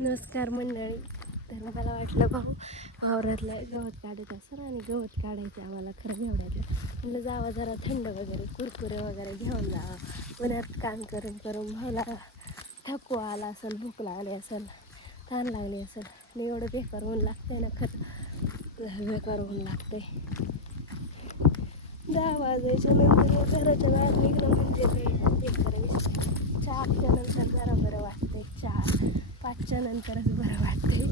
नमस्कार मंडळी. तर मला वाटलं वावरातलं गवत काढत असेल आणि गवत काढायचं आम्हाला खरं एवढ्यातलं म्हणलं जावं जरा थंड वगैरे कुरकुरे वगैरे घेऊन जावं. उन्हात काम करून करून भाऊला थकवा आला असेल, भूक लागली असेल, तहान लागली असेल. आणि एवढं बेकार ऊन लागतंय ना, खरं बेकार ऊन लागतंय. 10 वाजायच्या नंतर घराच्या बाहेर निघणं म्हणजे बेकार विषय. 4च्या नंतर जरा बरं वाटतंय, 4-5च्या नंतरच बरं वाटतंय.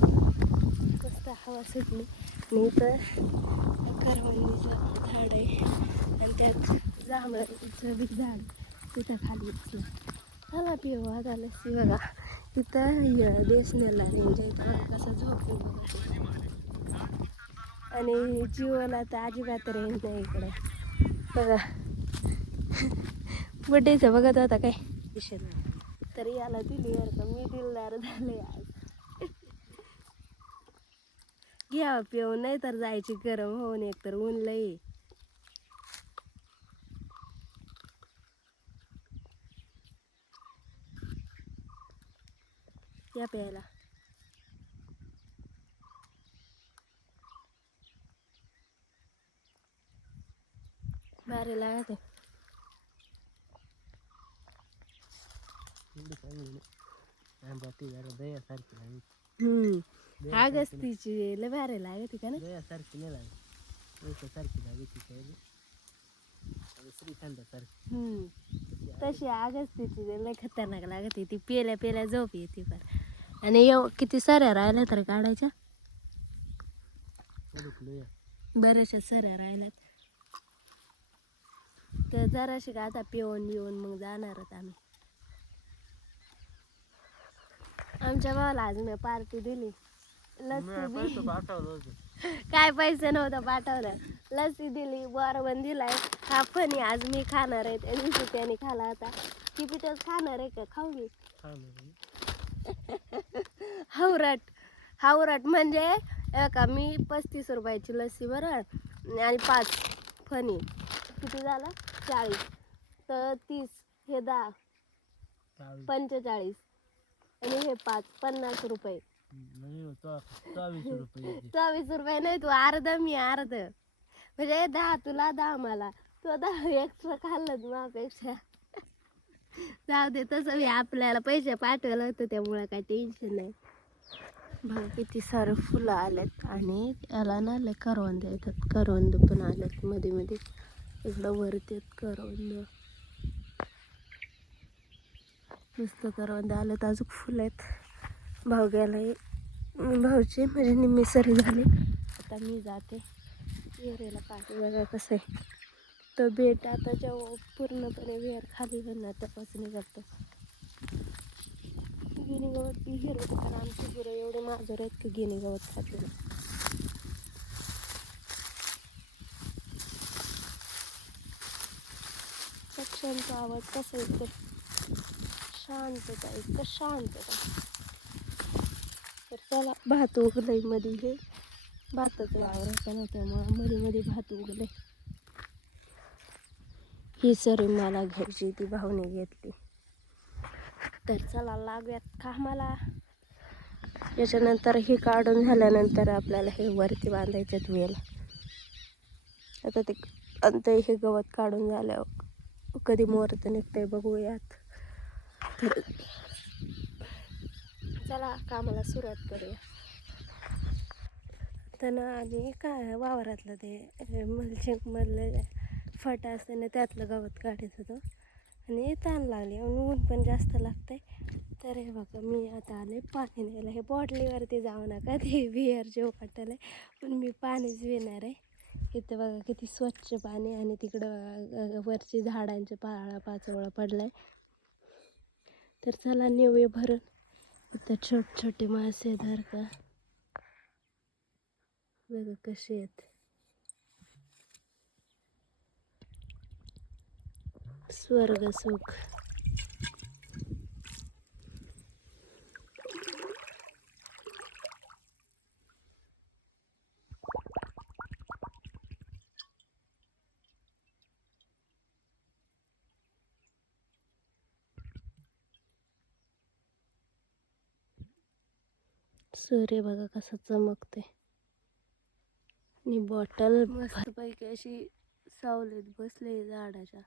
मस्त हवा सुटली आणि इथं करवंदीचं झाड आहे आणि त्यात जांभळाचं बी झाड तिथं खाली इथलं. चला पिऊ आता लस्सी. बघा तिथं बेसनला म्हणजे इथं कसं झोपून आणि जीवाला तर अजिबात रेंज नाही इकडं. बघा बड्डेचं बघत होता काय विषय, तरी याला दिली बरं का, मी दिलदार झाले आज. घ्यावं पिऊन, नाही तर जायची गरम होऊन, एक तर ऊन लई. या प्यायला. भारी लागत आहे. आगस्तीची लय भारी लागते का ना. तशी आगस्तीची लय खतरनाक लागते ती. पेल्या पेल्या झोप येते पण. आणि किती साऱ्या राहिल्या तर काढायच्या, बऱ्याचशा साऱ्या राहिल्यात. तर जराशी का आता पिऊन येऊन मग जाणारच आम्ही. आमच्या भावाला आज मी पार्टी दिली. लस्सी काय पैसे नव्हतं पाठवलं. लस्सी दिली, बोरबन दिलाय. हा फणी आज मी खाणार आहे, त्या दिवशी त्याने खाला होता. ती पिठच खाणार आहे का, खाऊ मी. हावरट म्हणजे का, मी 35 रुपयाची लस्सी बरं आणि 5 फणी किती झालं, 40 तर 30, हे 10 45 आणि हे 5 50 रुपये. 24 रुपये नाही, तू अर्ध मी अर्ध, म्हणजे 10 तुला 10 मला. तू 10 एक्स्ट्रा खाल्लं माझ्यापेक्षा. जाऊ दे, तसं मी आपल्याला पैसे पाठवलं होतं त्यामुळं काही टेन्शन नाही. बघा किती सारे फुलं आलेत आणि याला ना लय करवंद येतात. करवंद पण आलेत मध्ये मध्ये, इकडं वरती करवंद, मस्त करवंद आलेत. अजून फुलं आहेत. भाऊ गेलाय, भाऊची म्हणजे निम्मी सरी झाली. आता मी जाते विहिरीला. पाणी बघा कसं आहे. तर बेट आता जेव्हा पूर्णपणे विहीर खाली होणार त्यापासून निघतो. गिनी गवत बी हिरवत, कारण आमची गुरं एवढे माजर आहेत की गिनी गवत खाते. पक्ष्यांचा आवाज कसा येतो, शांतता, इतकं शांतता. तर चला, भात उगलंय मध्ये, हे भाताचं वावर होतं ना त्यामुळं मध्ये मध्ये भात उगलंय. ही सरी मला घ्यायची, ती भाऊने घेतली. तर चला लागूयात कामाला. याच्यानंतर हे काढून झाल्यानंतर आपल्याला हे वरती बांधायचं वेल. आता ते अंत हे गवत काढून झाल्यावर कधी मुहूर्त निघतंय बघूयात. तर चला कामाला सुरुवात करूया. तर आणि काय वावरातलं ते मल्चिंगमधलं फट असते ना, त्यातलं गवत काढत होतं आणि ताण लागली आणि ऊन पण जास्त लागतंय. तर हे बघा, मी आता आले पाणी न्यायला. हे बॉटलीवरती जाऊ नका, ते विहीर जेव वाटलं आहे, पण मी पाणीच पिणार आहे. इथं बघा किती स्वच्छ पाणी, आणि तिकडं वरची झाडांचे पाचोळा पडलाय. तर चला नेऊया भरून. इथं छोटे छोटे मासे धर का, बघा कसे आहेत. स्वर्ग सुख. सूर्य बघा कसा चमकते आणि बॉटल मस्तपैकी अशी सावलीत बसले झाडाच्या.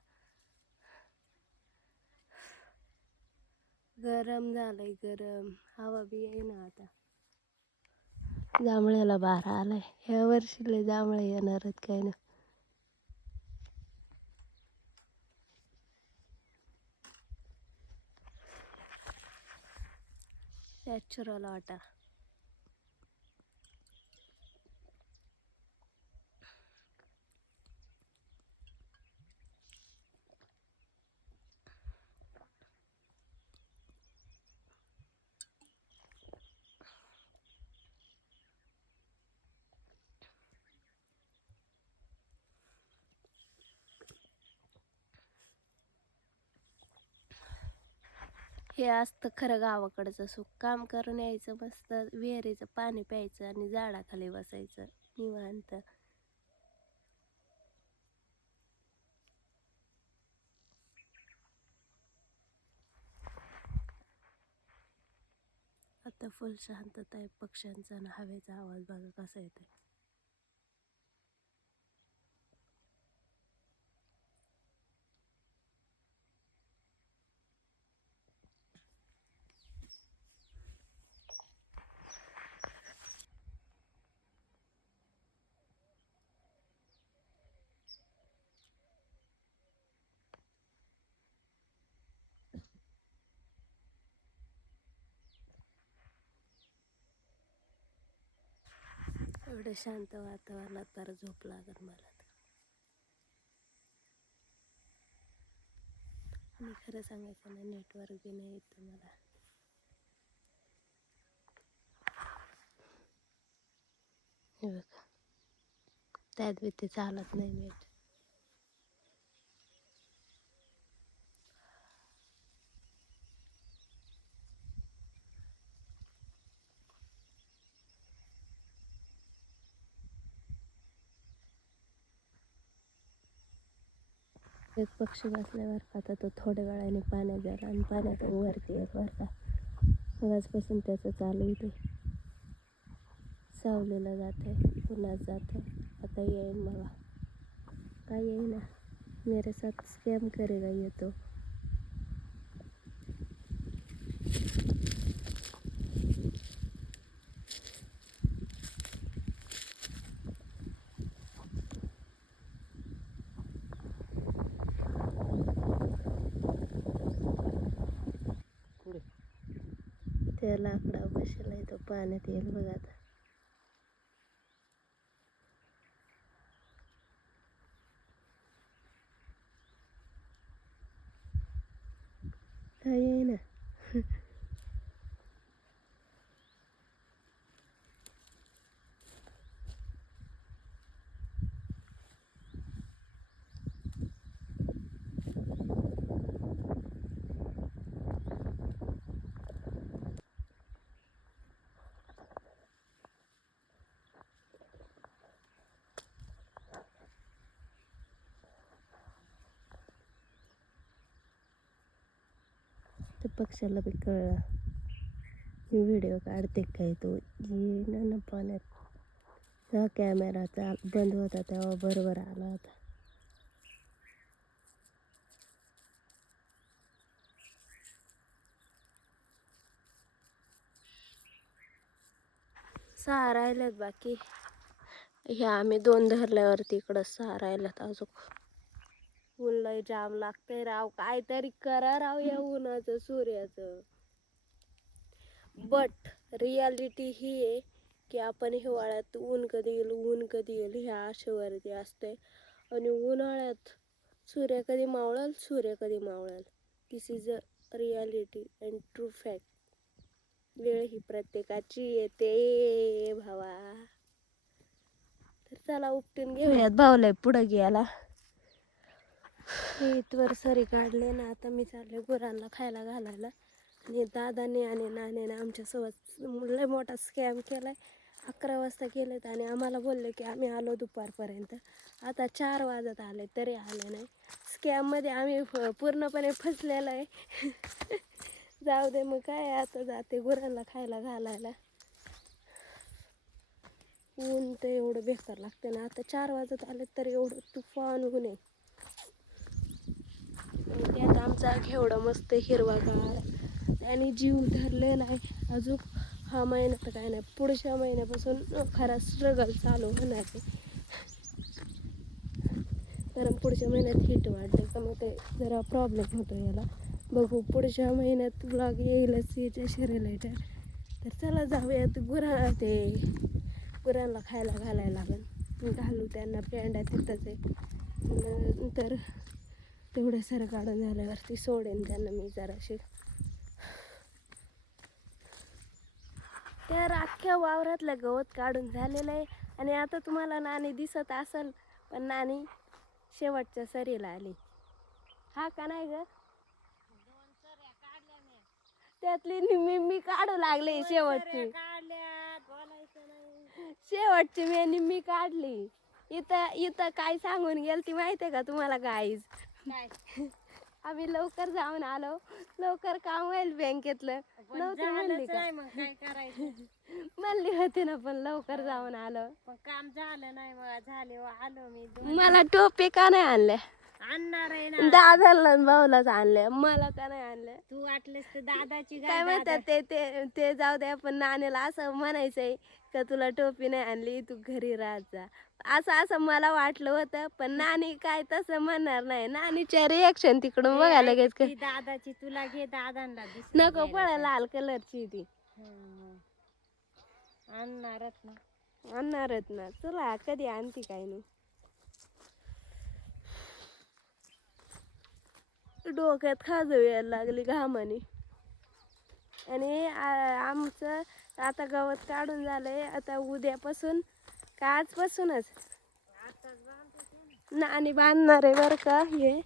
गरम झालंय गरम, हवा बी येईना आता. जांभळ्याला बारा आलाय, ह्या वर्षी लय जांभळे येणार आहेत काही ना. नॅचरल वाटा. हे असतं खरं गावाकडचं सुख. काम करून यायचं, मस्त विहिरीचं पाणी प्यायचं आणि झाडाखाली बसायचं निवांत. आता फुल शांतता आहे. पक्ष्यांचा आणि हवेचा आवाज बघा कसा येते. एवढं शांत वातावरणात तर झोप लागत मला तर. आणि खरं सांगायचं ना, नेटवर्क बी नाही येत मला. हे बघा, त्यात बी ते चालत नाही नेट. एक पक्षी बसल्यावर आता तो थोड्या वेळाने पाण्यात जाईल आणि पाण्यात वरती येत बरं का. आजपासून त्याचं चालू आहे ते. सावलीला जाते, पुन्हा जाते. आता येईन मला काय येईना. मेरे साथ स्कॅम करेगा ये तो. त्या लाकडा बसला तो पाण्यात येईल बघा आता. काय येईना. त्या पक्ष्याला बी कळलं मी व्हिडिओ काढते काय, तो येईना ना पाण्यात. तेव्हा कॅमेरा बंद होता तेव्हा बरोबर आला होता. सहा राहिल्यात बाकी. ह्या आम्ही 2 धरल्यावरती इकडं 6 राहिल्यात अजून. ऊन लय जाम लागतंय राव, काहीतरी करा राव या उन्हाचं सूर्याचं. बट रियालिटी ही आहे की आपण हिवाळ्यात ऊन कधी येईल ह्या आशेवरती असतोय. आणि उन्हाळ्यात सूर्य कधी मावळेल. This is a reality and true fact. वेळ ही प्रत्येकाची येते भावा. तर चला उपटून घेऊयात भावलाय पुढं गेला. इथवर सरी काढले ना. आता मी चालले गुरांना खायला घालायला. आणि दादाने आणि नाण्याने आमच्यासोबत लय मोठा स्कॅम केलाय. 11 वाजता केलेत आणि आम्हाला बोलले की आम्ही आलो दुपारपर्यंत. आता 4 वाजत आले तरी आले नाही. स्कॅममध्ये आम्ही पूर्णपणे फसलेलो आहे. जाऊ दे मग काय, आता जाते गुरांना खायला घालायला. ऊन तर एवढं बेकार लागतं ना. आता 4 वाजत आले तर एवढं तुफान ऊन आहे. आणि त्यात आमचा घेवडा मस्त हिरवागार आणि जीव धरलेला आहे अजून. हा महिना तर काय नाही, पुढच्या महिन्यापासून खरा स्ट्रगल चालू होणार आहे. कारण पुढच्या महिन्यात हीट वाढले का मग ते जरा प्रॉब्लेम होतो याला. बघू पुढच्या महिन्यात ब्लॉग येईलच याच्या रिलेटेड. तर चला जाऊयात गुरांना खायला घालायला लागेल. घालू त्यांना पेंड्या तिथंच आहे. नंतर तेवढे सर काढून झाल्यावरती सोडेन त्यांना मी जराशी. तर अख्ख्या वावरातलं गवत काढून झालेलं आहे. आणि आता तुम्हाला नाणी दिसत असेल, पण नाणी शेवटच्या सरीला आली. हा का नाही ग? त्यातली निम्मी काढू लागले. शेवटची मी निम्मी काढली. इथं काय सांगून गेल ती माहितीये का तुम्हाला गाईज? आम्ही लवकर जाऊन आलो, लवकर काम होईल बँकेतलं नव्हतं म्हणली का? मग काय करायचं? म्हणली होती ना, पण लवकर जाऊन आलो. पण काम झालं नाही, मग झाले आलो मी. मला टोपी का नाही आणल्या? आणणार आहे ना. दादाला भाऊलाच आणले, मला का नाही आणले? तू वाटलेस तर दादाची काय म्हणतात ते जाऊ द्या. पण नानीला असं म्हणायचंय का तुला टोपी नाही आणली, तू घरी राहत जा. असं मला वाटलं होतं, पण नानी काय तसं म्हणणार नाही. नानीच्या रिएक्शन तिकडून बघायला लगेच दादाची तुला घे, दादांना नको पडा, लाल कलरची ती आणणारच ना. चला कधी आणती काय नाही. डोक्यात खाजव यायला लागली घामाने. आणि आमचं आता गवत काढून झालंय. आता उद्यापासून का आजपासूनच नानी बांधणार आहे बरं का. हे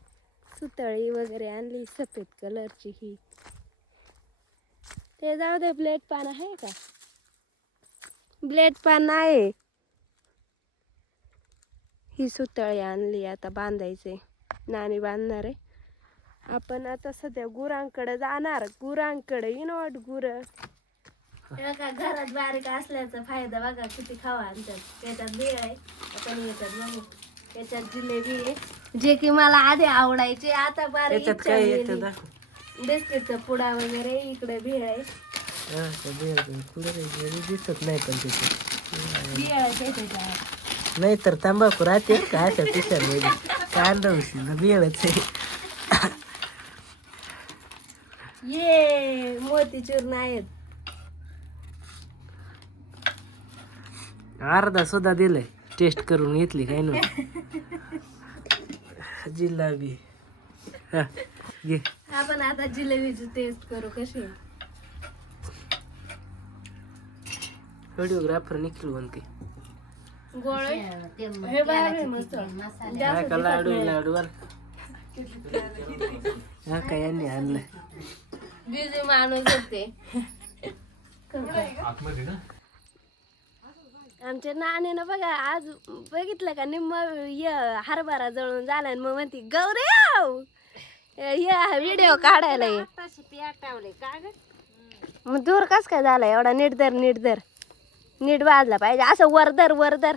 सुतळी वगैरे आणली सफेद कलरची. ही ते जाऊ दे. ब्लेड पान आहे का? ब्लेड पान आहे. ही सुतळी आणली, आता बांधायचे. नानी बांधणार आहे. आपण आता सध्या गुरांकडे जाणार. गुरांकडे इनवट गुर बघा. घरात बारीक असल्याचा फायदा बघा किती खावा आणतात. त्याच्यात भेळ आहे, आपण येतात बघू. त्याच्यात जिलेबी आहे, जे की मला आधी आवडायचे. आता बारीक बिस्किटचा पुडा वगैरे. इकडे भेळ आहे. दिसत नाही पण भेळ आहे त्याच्यात. नाही तर तंबाखू राहते काय पिशर कांदा बिळच आहे. ये मोतीचूर नाहीत. अर्धा सुद्धा दिलंय, टेस्ट करून घेतली काय ना. जिलेबी घे. आपण आता जिलेबीची टेस्ट करू कशी. व्हिडिओग्राफर निखिल बनते. गोळ हे बाहेर मस्त लाडू हा काय यांनी आणलं. बिझी माणूस होते. आमच्या नानीनं बघा आज बघितलं का निम्म हरभरा जळून झाला. आणि मग म्हणती गौरी व्हिडिओ काढायला ये. मग दूर कस काय झाला एवढा. नीट धर नीट भाजला पाहिजे असं. वरदर